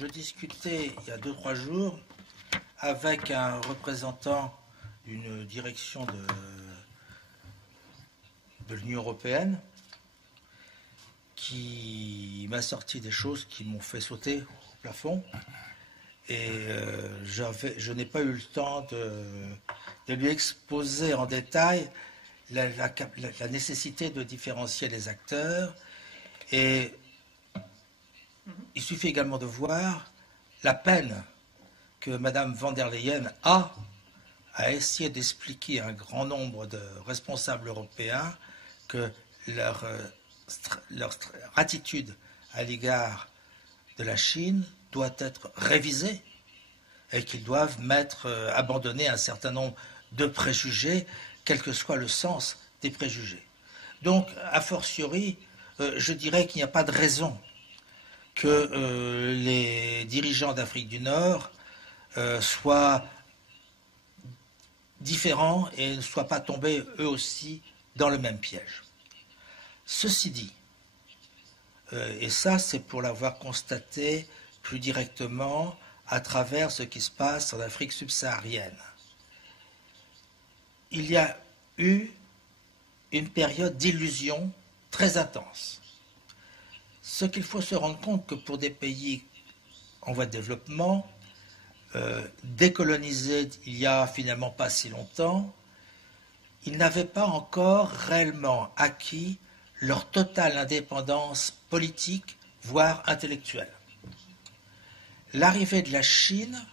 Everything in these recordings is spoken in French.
je discutais il y a 2-3 jours avec un représentant d'une direction de l'Union européenne qui m'a sorti des choses qui m'ont fait sauter au plafond. Et je n'ai pas eu le temps de lui exposer en détail la nécessité de différencier les acteurs. Et il suffit également de voir la peine que Mme von der Leyen a à essayer d'expliquer à un grand nombre de responsables européens que leur attitude à l'égard de la Chine doit être révisée et qu'ils doivent abandonner un certain nombre de préjugés, quel que soit le sens des préjugés. Donc, a fortiori, je dirais qu'il n'y a pas de raison que les dirigeants d'Afrique du Nord soient différents et ne soient pas tombés eux aussi dans le même piège. Ceci dit, et ça c'est pour l'avoir constaté plus directement à travers ce qui se passe en Afrique subsaharienne, il y a eu une période d'illusion très intense. Ce qu'il faut se rendre compte que pour des pays en voie de développement, décolonisés il y a finalement pas si longtemps, ils n'avaient pas encore réellement acquis leur totale indépendance politique, voire intellectuelle. L'arrivée de la Chine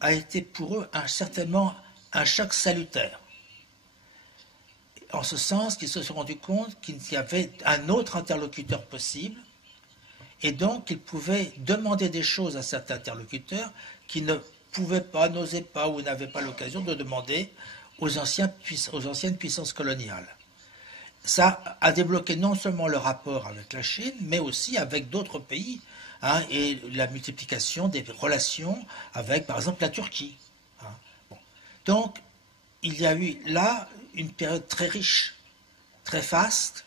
a été pour eux certainement un choc salutaire. En ce sens qu'ils se sont rendus compte qu'il y avait un autre interlocuteur possible et donc qu'ils pouvaient demander des choses à certains interlocuteurs qui ne pouvaient pas, n'osaient pas ou n'avaient pas l'occasion de demander aux anciennes puissances coloniales. Ça a débloqué non seulement le rapport avec la Chine, mais aussi avec d'autres pays, et la multiplication des relations avec, par exemple, la Turquie. Bon. Donc, il y a eu là une période très riche, très faste,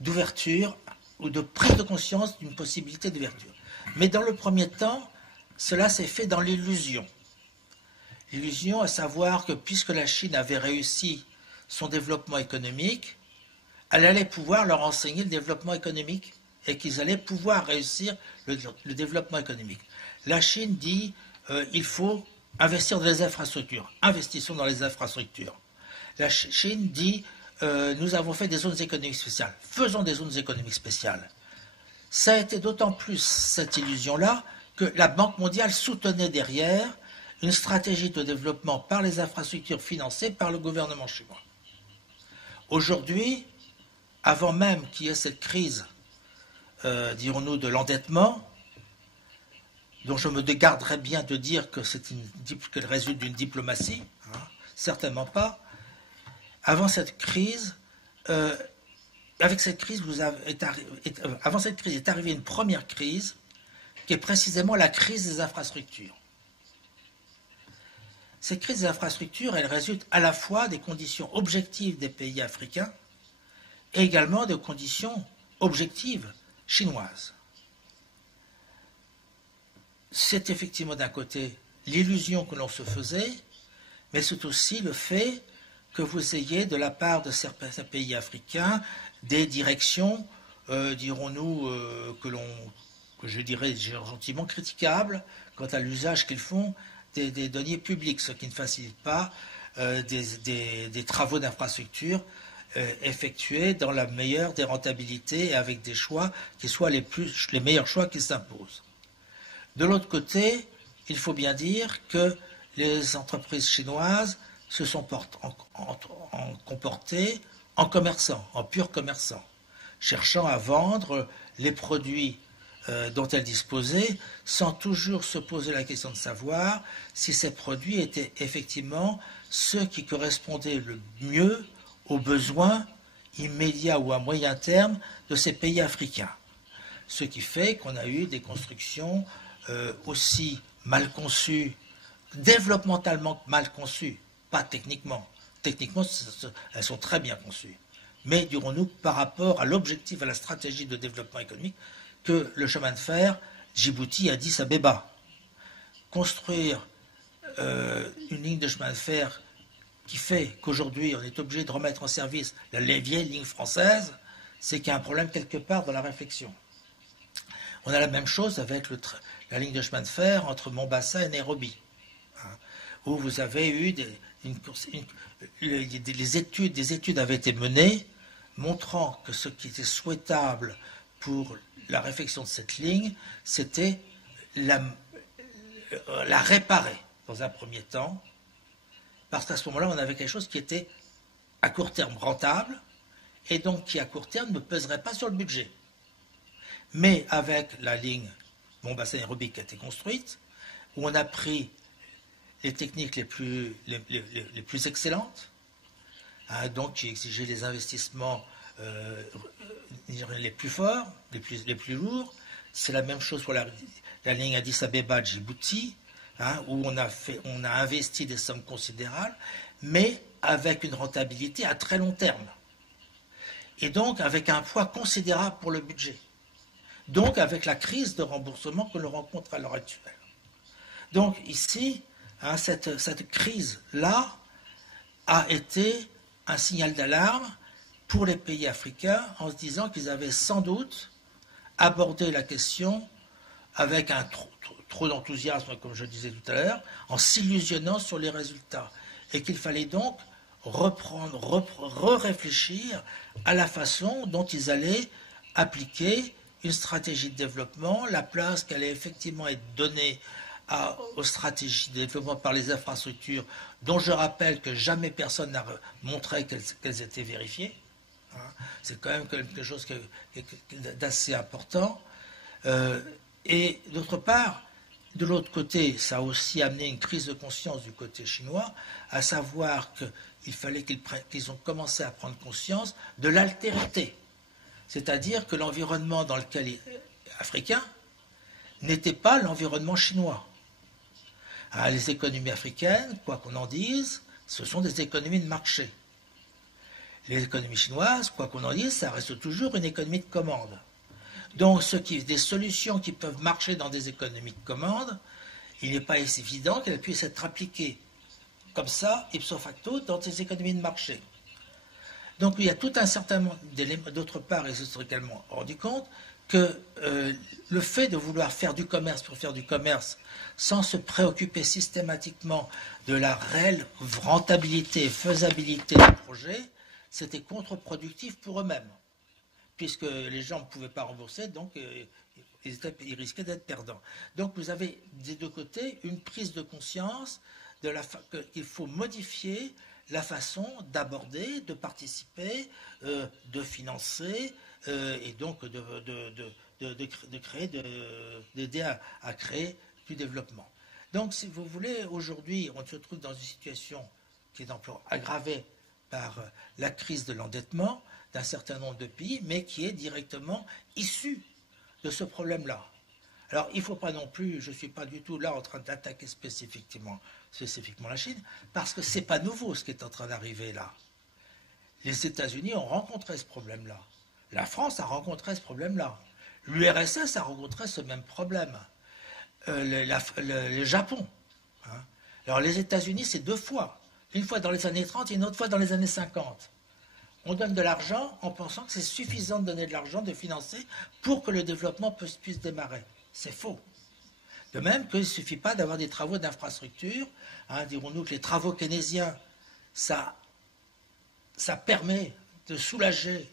d'ouverture ou de prise de conscience d'une possibilité d'ouverture. Mais dans le premier temps, cela s'est fait dans l'illusion. L'illusion à savoir que puisque la Chine avait réussi son développement économique, elle allait pouvoir leur enseigner le développement économique et qu'ils allaient pouvoir réussir le développement économique. La Chine dit il faut investir dans les infrastructures. Investissons dans les infrastructures. La Chine dit nous avons fait des zones économiques spéciales. Faisons des zones économiques spéciales. Ça a été d'autant plus cette illusion-là que la Banque mondiale soutenait derrière une stratégie de développement par les infrastructures financées par le gouvernement chinois. Aujourd'hui, avant même qu'il y ait cette crise, dirons-nous, de l'endettement, dont je me garderais bien de dire qu'elle résulte d'une diplomatie, certainement pas. Avant cette crise, avant cette crise est arrivée une première crise, qui est précisément la crise des infrastructures. Cette crise des infrastructures, elle résulte à la fois des conditions objectives des pays africains et également de conditions objectives chinoises. C'est effectivement d'un côté l'illusion que l'on se faisait, mais c'est aussi le fait que vous ayez de la part de certains pays africains des directions, dirons-nous, que je dirais gentiment critiquables quant à l'usage qu'ils font des deniers publics, ce qui ne facilite pas des travaux d'infrastructure effectués dans la meilleure des rentabilités et avec des choix qui soient les meilleurs choix qui s'imposent. De l'autre côté, il faut bien dire que les entreprises chinoises se sont comportées en commerçants, en purs commerçants, cherchant à vendre les produits dont elles disposaient, sans toujours se poser la question de savoir si ces produits étaient effectivement ceux qui correspondaient le mieux aux besoins immédiats ou à moyen terme de ces pays africains. Ce qui fait qu'on a eu des constructions aussi mal conçues, développementalement mal conçues, pas techniquement. Techniquement, elles sont très bien conçues. Mais, dirons-nous, par rapport à l'objectif, à la stratégie de développement économique, que le chemin de fer Djibouti, Addis Abeba. Construire une ligne de chemin de fer qui fait qu'aujourd'hui on est obligé de remettre en service les vieilles lignes françaises, c'est qu'il y a un problème quelque part dans la réflexion. On a la même chose avec la ligne de chemin de fer entre Mombasa et Nairobi, hein, où vous avez eu des études avaient été menées montrant que ce qui était souhaitable pour la réflexion de cette ligne, c'était la réparer dans un premier temps, parce qu'à ce moment-là, on avait quelque chose qui était à court terme rentable, et donc qui à court terme ne pèserait pas sur le budget. Mais avec la ligne Mombasa-Nairobi qui a été construite, où on a pris les techniques les plus excellentes, hein, donc qui exigeaient les investissements les plus forts, les plus lourds. C'est la même chose pour la ligne Addis Abeba-Djibouti, hein, où on a investi des sommes considérables, mais avec une rentabilité à très long terme. Et donc avec un poids considérable pour le budget. Donc avec la crise de remboursement que l'on rencontre à l'heure actuelle. Donc ici, hein, cette crise-là a été un signal d'alarme pour les pays africains en se disant qu'ils avaient sans doute abordé la question avec un trop d'enthousiasme, comme je disais tout à l'heure, en s'illusionnant sur les résultats. Et qu'il fallait donc réfléchir à la façon dont ils allaient appliquer une stratégie de développement, la place qu'elle allait effectivement être donnée aux stratégies de développement par les infrastructures, dont je rappelle que jamais personne n'a montré qu'elles étaient vérifiées. Hein. C'est quand même quelque chose d'assez important. Et d'autre part, de l'autre côté, ça a aussi amené une crise de conscience du côté chinois, à savoir qu'il fallait qu'ils ont commencé à prendre conscience de l'altérité. C'est-à-dire que l'environnement dans lequel africain n'était pas l'environnement chinois. Alors, les économies africaines, quoi qu'on en dise, ce sont des économies de marché. Les économies chinoises, quoi qu'on en dise, ça reste toujours une économie de commande. Donc, des solutions qui peuvent marcher dans des économies de commande, il n'est pas évident qu'elles puissent être appliquées comme ça, ipso facto, dans des économies de marché. Donc, il y a tout un certain nombre d'éléments. D'autre part, ils se sont également rendus compte que le fait de vouloir faire du commerce pour faire du commerce, sans se préoccuper systématiquement de la réelle rentabilité et faisabilité du projet, c'était contre-productif pour eux-mêmes, puisque les gens ne pouvaient pas rembourser, donc ils risquaient d'être perdants. Donc vous avez des deux côtés une prise de conscience qu'il faut modifier la façon d'aborder, de participer, de financer, et donc d'aider à créer du développement. Donc si vous voulez, aujourd'hui, on se trouve dans une situation qui est d'ampleur aggravée par la crise de l'endettement d'un certain nombre de pays, mais qui est directement issue de ce problème-là. Alors, il ne faut pas non plus, je ne suis pas du tout là en train d'attaquer spécifiquement la Chine, parce que ce n'est pas nouveau ce qui est en train d'arriver là. Les États-Unis ont rencontré ce problème-là. La France a rencontré ce problème-là. L'URSS a rencontré ce même problème. Le Japon. Hein. Alors, les États-Unis, c'est deux fois. Une fois dans les années 30 et une autre fois dans les années 50. On donne de l'argent en pensant que c'est suffisant de donner de l'argent, de financer, pour que le développement puisse démarrer. C'est faux. De même qu'il ne suffit pas d'avoir des travaux d'infrastructure. Hein, dirons-nous que les travaux keynésiens, ça permet de soulager,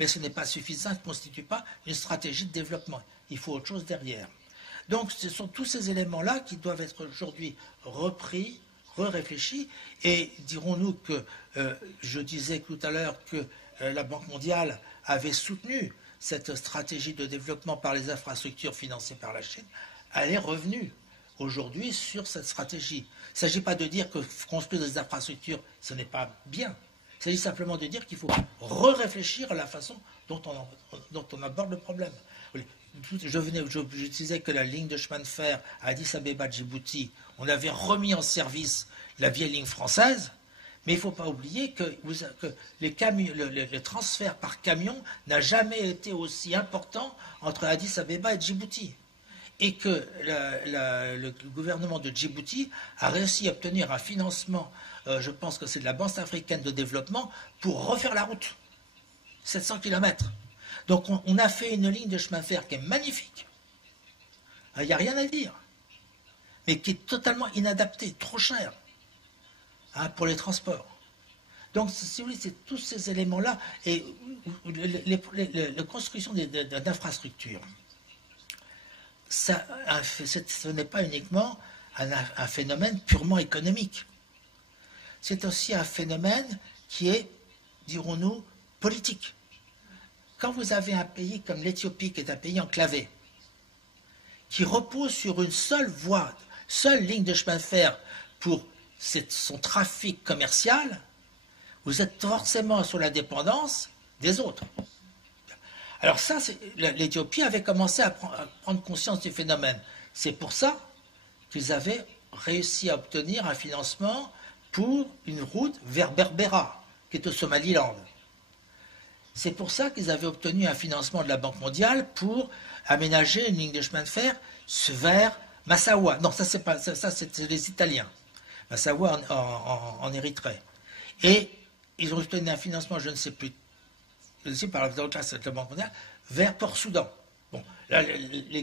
mais ce n'est pas suffisant, ça ne constitue pas une stratégie de développement. Il faut autre chose derrière. Donc ce sont tous ces éléments-là qui doivent être aujourd'hui repris, réfléchis, et dirons-nous que, je disais tout à l'heure que la Banque mondiale avait soutenu cette stratégie de développement par les infrastructures financées par la Chine, elle est revenue aujourd'hui sur cette stratégie. Il ne s'agit pas de dire que construire des infrastructures, ce n'est pas bien. Il s'agit simplement de dire qu'il faut réfléchir à la façon dont on aborde le problème. Je disais que la ligne de chemin de fer à Addis Abeba-Djibouti, on avait remis en service la vieille ligne française, mais il ne faut pas oublier que le transfert par camion n'a jamais été aussi important entre Addis Abeba et Djibouti. et que le gouvernement de Djibouti a réussi à obtenir un financement, je pense que c'est de la Banque africaine de développement, pour refaire la route. 700 km. Donc on a fait une ligne de chemin de fer qui est magnifique. Il n'y a rien à dire. Mais qui est totalement inadaptée, trop chère pour les transports. Donc, si vous voulez, c'est tous ces éléments-là et la construction d'infrastructures. Ce n'est pas uniquement un phénomène purement économique. C'est aussi un phénomène qui est, dirons-nous, politique. Quand vous avez un pays comme l'Éthiopie, qui est un pays enclavé, qui repose sur une seule voie, seule ligne de chemin de fer pour son trafic commercial, vous êtes forcément sur la dépendance des autres. Alors ça, l'Éthiopie avait commencé à prendre conscience du phénomène. C'est pour ça qu'ils avaient réussi à obtenir un financement pour une route vers Berbera, qui est au Somaliland. C'est pour ça qu'ils avaient obtenu un financement de la Banque mondiale pour aménager une ligne de chemin de fer vers Massawa. Non, ça c'est les Italiens. Massawa en Érythrée. Et ils ont obtenu un financement, je ne sais plus, par la Banque mondiale, vers Port-Soudan. Bon, là,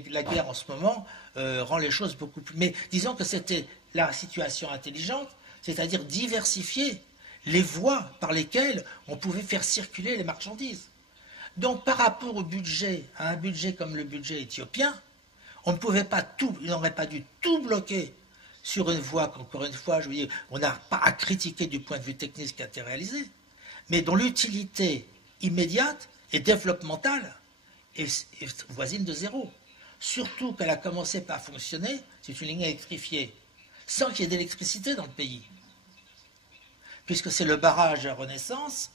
la guerre en ce moment rend les choses beaucoup plus... Mais disons que c'était la situation intelligente, c'est-à-dire diversifier les voies par lesquelles on pouvait faire circuler les marchandises. Donc par rapport au budget, à un budget comme le budget éthiopien, on ne pouvait pas tout, il n'aurait pas dû tout bloquer sur une voie qu'encore une fois, je vous dis, on n'a pas à critiquer du point de vue technique ce qui a été réalisé, mais dont l'utilité immédiate et développementale est voisine de zéro. Surtout qu'elle a commencé par fonctionner, c'est une ligne électrifiée, sans qu'il y ait d'électricité dans le pays. Puisque c'est le barrage à Renaissance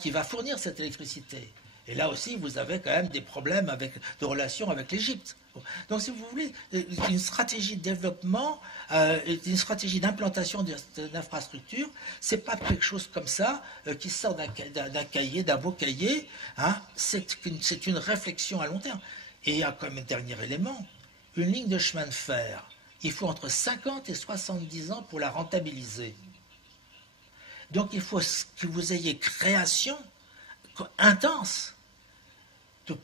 qui va fournir cette électricité. Et là aussi, vous avez quand même des problèmes de relations avec l'Égypte. Donc, si vous voulez, une stratégie de développement, une stratégie d'implantation d'infrastructures, c'est pas quelque chose comme ça qui sort d'un cahier, d'un beau cahier. C'est une réflexion à long terme. Et il y a comme un dernier élément, une ligne de chemin de fer. Il faut entre 50 et 70 ans pour la rentabiliser. Donc il faut que vous ayez création intense de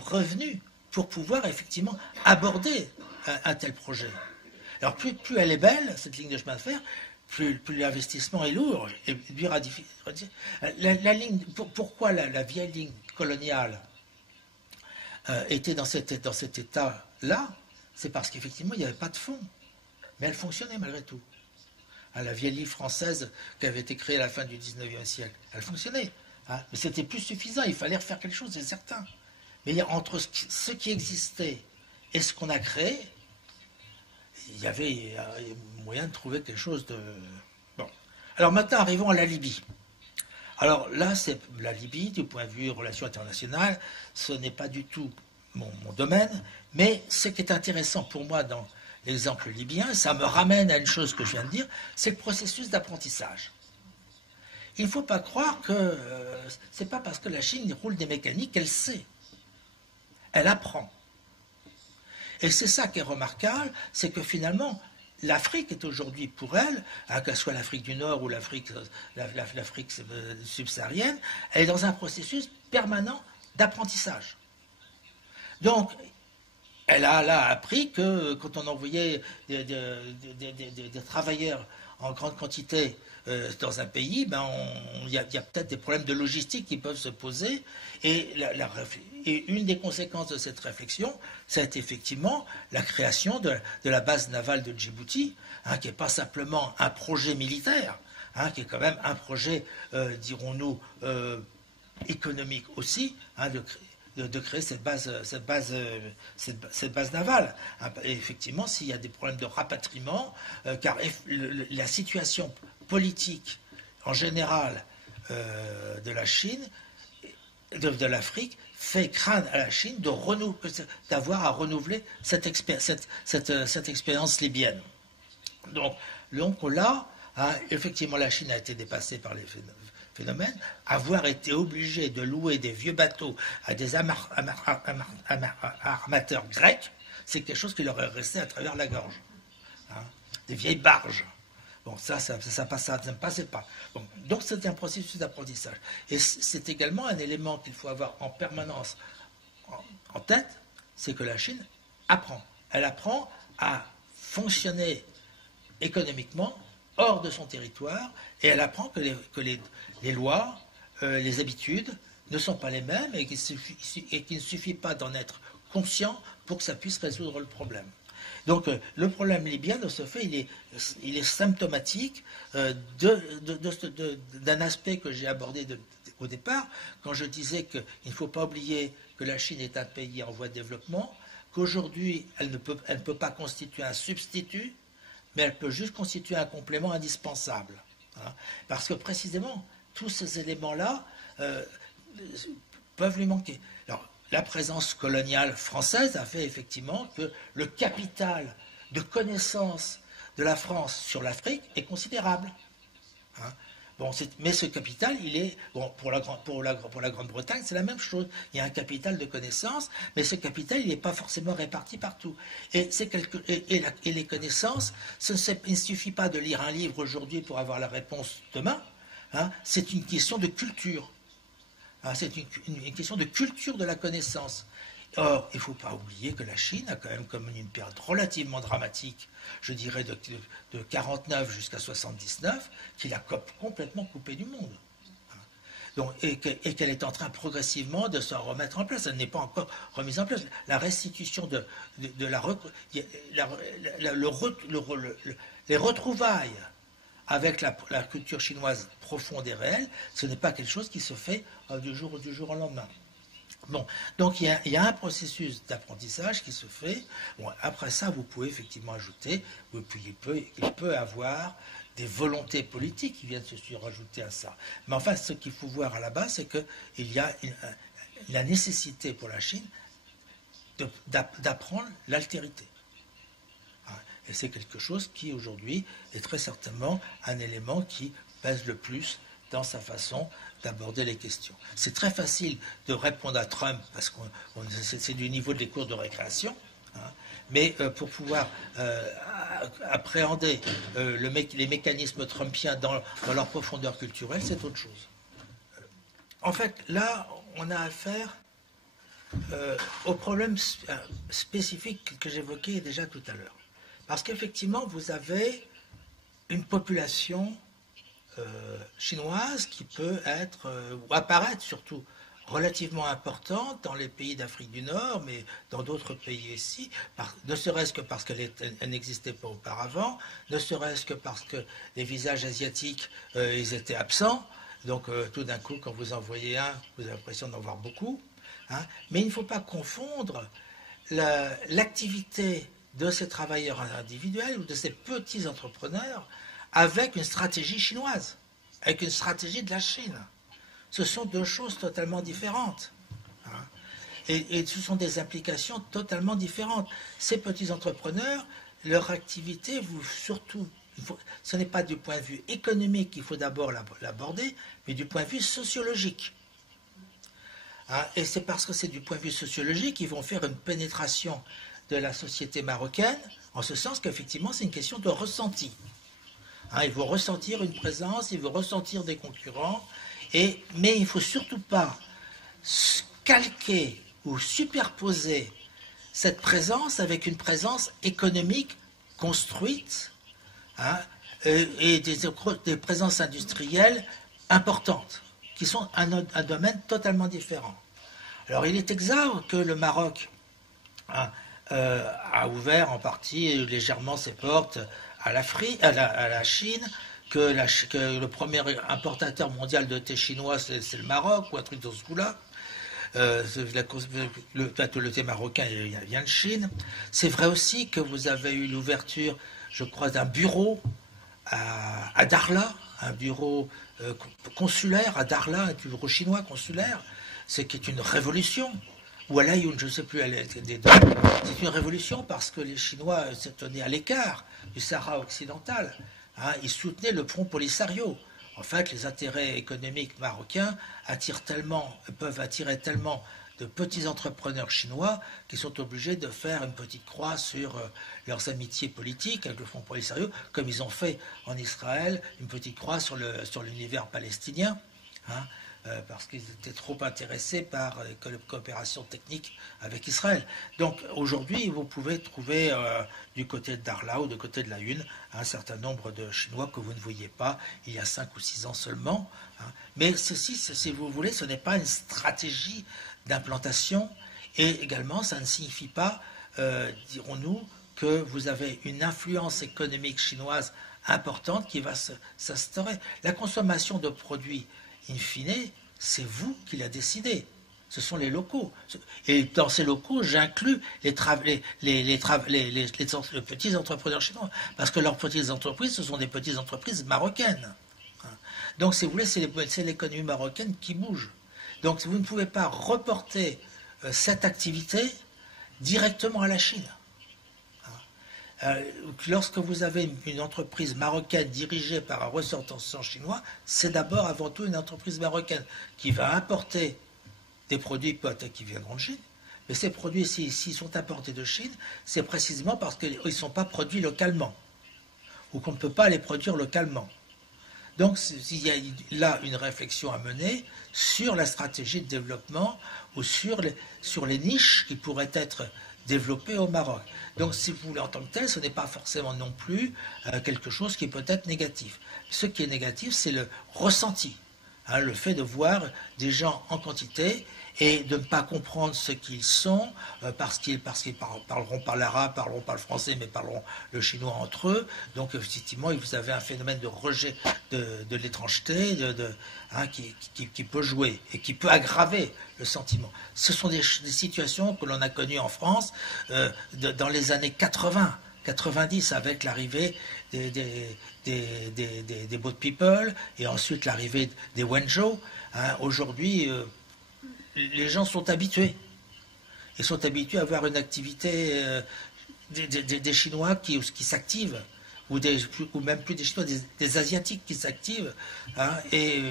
revenus pour pouvoir effectivement aborder un tel projet. Alors plus elle est belle, cette ligne de chemin de fer, plus l'investissement est lourd et dur à difficile. La ligne, pourquoi la vieille ligne coloniale était dans cet état-là? C'est parce qu'effectivement il n'y avait pas de fonds. Mais elle fonctionnait malgré tout. La vieille ligne française qui avait été créée à la fin du 19e siècle. Elle fonctionnait. Mais c'était plus suffisant. Il fallait refaire quelque chose, c'est certain. Mais entre ce qui existait et ce qu'on a créé, il y avait moyen de trouver quelque chose de... Bon. Alors maintenant, arrivons à la Libye. Alors là, c'est la Libye, du point de vue relations internationales, ce n'est pas du tout mon domaine, mais ce qui est intéressant pour moi dans l'exemple libyen, ça me ramène à une chose que je viens de dire, c'est le processus d'apprentissage. Il ne faut pas croire que c'est pas parce que la Chine roule des mécaniques qu'elle sait. Elle apprend. Et c'est ça qui est remarquable, c'est que finalement, l'Afrique est aujourd'hui pour elle, qu'elle soit l'Afrique du Nord ou l'Afrique subsaharienne, elle est dans un processus permanent d'apprentissage. Donc, elle a là appris que quand on envoyait des travailleurs en grande quantité dans un pays, il y a peut-être des problèmes de logistique qui peuvent se poser. Et une des conséquences de cette réflexion, ça a été effectivement la création de la base navale de Djibouti, qui n'est pas simplement un projet militaire, qui est quand même un projet, dirons-nous, économique aussi, de créer cette base navale. Et effectivement, s'il y a des problèmes de rapatriement, car la situation politique en général de la Chine, de l'Afrique, fait craindre à la Chine d'avoir à renouveler cette expérience libyenne. Donc là, effectivement, la Chine a été dépassée par les phénomène, avoir été obligé de louer des vieux bateaux à des armateurs grecs, c'est quelque chose qui leur est resté à travers la gorge. Hein, des vieilles barges. Bon, ça ne passait pas. Bon, donc c'est un processus d'apprentissage. Et c'est également un élément qu'il faut avoir en permanence en tête, c'est que la Chine apprend. Elle apprend à fonctionner économiquement hors de son territoire, et elle apprend que les lois, les habitudes ne sont pas les mêmes et qu'il ne suffit pas d'en être conscient pour que ça puisse résoudre le problème. Donc le problème libyen, de ce fait, il est symptomatique d'un aspect que j'ai abordé au départ, quand je disais qu'il ne faut pas oublier que la Chine est un pays en voie de développement, qu'aujourd'hui, elle ne peut pas constituer un substitut, mais elle peut juste constituer un complément indispensable. Hein, parce que précisément, tous ces éléments-là peuvent lui manquer. Alors, la présence coloniale française a fait effectivement que le capital de connaissance de la France sur l'Afrique est considérable. Hein. Bon, mais ce capital, il est, bon, pour la Grande-Bretagne, c'est la même chose. Il y a un capital de connaissances, mais ce capital, il n'est pas forcément réparti partout. Et les connaissances, il ne suffit pas de lire un livre aujourd'hui pour avoir la réponse demain. Hein, c'est une question de culture. Hein, c'est une question de culture de la connaissance. Or, il ne faut pas oublier que la Chine a quand même connu une période relativement dramatique, je dirais de 49 jusqu'à 79, qui l'a complètement coupée du monde. Donc, et qu'elle est en train progressivement de se remettre en place. Elle n'est pas encore remise en place. La restitution les retrouvailles avec la culture chinoise profonde et réelle, ce n'est pas quelque chose qui se fait du jour au lendemain. Bon, donc il y a un processus d'apprentissage qui se fait. Bon, après ça, vous pouvez effectivement ajouter, il peut avoir des volontés politiques qui viennent se surajouter à ça. Mais enfin, ce qu'il faut voir à la base, c'est qu'il y a la nécessité pour la Chine d'apprendre l'altérité. Et c'est quelque chose qui, aujourd'hui, est très certainement un élément qui pèse le plus dans sa façon d'aborder les questions. C'est très facile de répondre à Trump, parce que c'est du niveau des cours de récréation, hein, mais pour pouvoir appréhender les mécanismes trumpiens dans leur profondeur culturelle, c'est autre chose. En fait, là, on a affaire au problème spécifique que j'évoquais déjà tout à l'heure. Parce qu'effectivement, vous avez une population chinoise qui peut être, ou apparaître surtout, relativement importante dans les pays d'Afrique du Nord, mais dans d'autres pays aussi, ne serait-ce que parce qu'elle n'existait pas auparavant, ne serait-ce que parce que les visages asiatiques, ils étaient absents, donc tout d'un coup, quand vous en voyez un, vous avez l'impression d'en voir beaucoup. Hein, mais il ne faut pas confondre l'activité de ces travailleurs individuels ou de ces petits entrepreneurs avec une stratégie chinoise, avec une stratégie de la Chine. Ce sont deux choses totalement différentes. Hein. Et ce sont des implications totalement différentes. Ces petits entrepreneurs, leur activité, surtout, ce n'est pas du point de vue économique qu'il faut d'abord l'aborder, mais du point de vue sociologique. Hein. Et c'est parce que c'est du point de vue sociologique qu'ils vont faire une pénétration de la société marocaine, en ce sens qu'effectivement c'est une question de ressenti. Hein, ils vont ressentir une présence, ils vont ressentir des concurrents, mais il ne faut surtout pas calquer ou superposer cette présence avec une présence économique construite, hein, et des présences industrielles importantes, qui sont un domaine totalement différent. Alors il est exact que le Maroc a ouvert en partie légèrement ses portes à la Chine, que le premier importateur mondial de thé chinois, c'est le Maroc, ou un truc dans ce coup-là. Le thé marocain, il vient de Chine. C'est vrai aussi que vous avez eu l'ouverture, je crois, d'un bureau à Darla, un bureau consulaire à Darla, un bureau chinois consulaire, ce qui est une révolution. Ou à Laayoune, je ne sais plus, c'est une révolution parce que les Chinois se tenaient à l'écart du Sahara occidental. Hein, ils soutenaient le Front Polisario. En fait, les intérêts économiques marocains peuvent attirer tellement de petits entrepreneurs chinois qui sont obligés de faire une petite croix sur leurs amitiés politiques avec le Front Polisario, comme ils ont fait en Israël une petite croix sur l'univers palestinien, hein, parce qu'ils étaient trop intéressés par les coopérations techniques avec Israël. Donc aujourd'hui, vous pouvez trouver du côté de Darla ou du côté de la Une un certain nombre de Chinois que vous ne voyiez pas il y a 5 ou 6 ans seulement. Hein. Mais ceci, si vous voulez, ce n'est pas une stratégie d'implantation, et également ça ne signifie pas, dirons-nous, que vous avez une influence économique chinoise importante qui va s'instaurer. La consommation de produits, in fine, c'est vous qui l'a décidé. Ce sont les locaux. Et dans ces locaux, j'inclus les petits entrepreneurs chinois. Parce que leurs petites entreprises, ce sont des petites entreprises marocaines. Donc, si vous voulez, c'est l'économie marocaine qui bouge. Donc, vous ne pouvez pas reporter cette activité directement à la Chine. Lorsque vous avez une entreprise marocaine dirigée par un ressortissant chinois, c'est d'abord avant tout une entreprise marocaine qui va importer des produits peut-être qui viendront de Chine, mais ces produits, s'ils sont importés de Chine, c'est précisément parce qu'ils ne sont pas produits localement, ou qu'on ne peut pas les produire localement. Donc il y a là une réflexion à mener sur la stratégie de développement ou sur les niches qui pourraient être développées au Maroc. Donc si vous voulez en tant que tel, ce n'est pas forcément non plus quelque chose qui peut être négatif. Ce qui est négatif, c'est le ressenti, hein, le fait de voir des gens en quantité et de ne pas comprendre ce qu'ils sont, parce qu'ils parleront pas l'arabe, parleront pas le français, mais parleront le chinois entre eux. Donc effectivement, vous avez un phénomène de rejet de l'étrangeté hein, qui peut jouer et qui peut aggraver le sentiment. Ce sont des situations que l'on a connues en France dans les années 80. 90 avec l'arrivée des boat people et ensuite l'arrivée des Wenzhou. Hein, aujourd'hui, les gens sont habitués. Ils sont habitués à avoir une activité des Chinois qui s'activent, ou même plus des Chinois, des Asiatiques qui s'activent, hein, et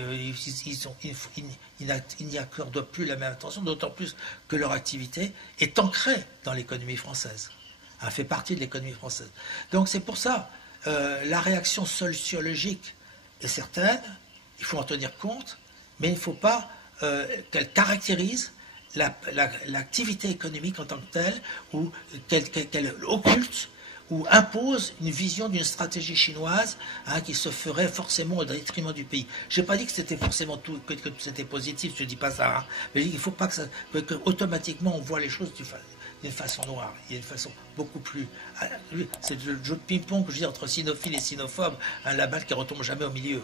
ils n'y accordent plus la même attention, d'autant plus que leur activité est ancrée dans l'économie française, hein, fait partie de l'économie française. Donc c'est pour ça, la réaction sociologique est certaine, il faut en tenir compte, mais il ne faut pas qu'elle caractérise l'activité économique en tant que telle, ou qu'elle occulte ou impose une vision d'une stratégie chinoise, hein, qui se ferait forcément au détriment du pays. Je n'ai pas dit que c'était forcément que c'était positif, je ne dis pas ça, hein, mais il ne faut pas que automatiquement on voit les choses d'une façon noire. Il y a une façon beaucoup plus... C'est le jeu de ping-pong que je dis entre sinophiles et sinophobes, hein, la balle qui ne retombe jamais au milieu.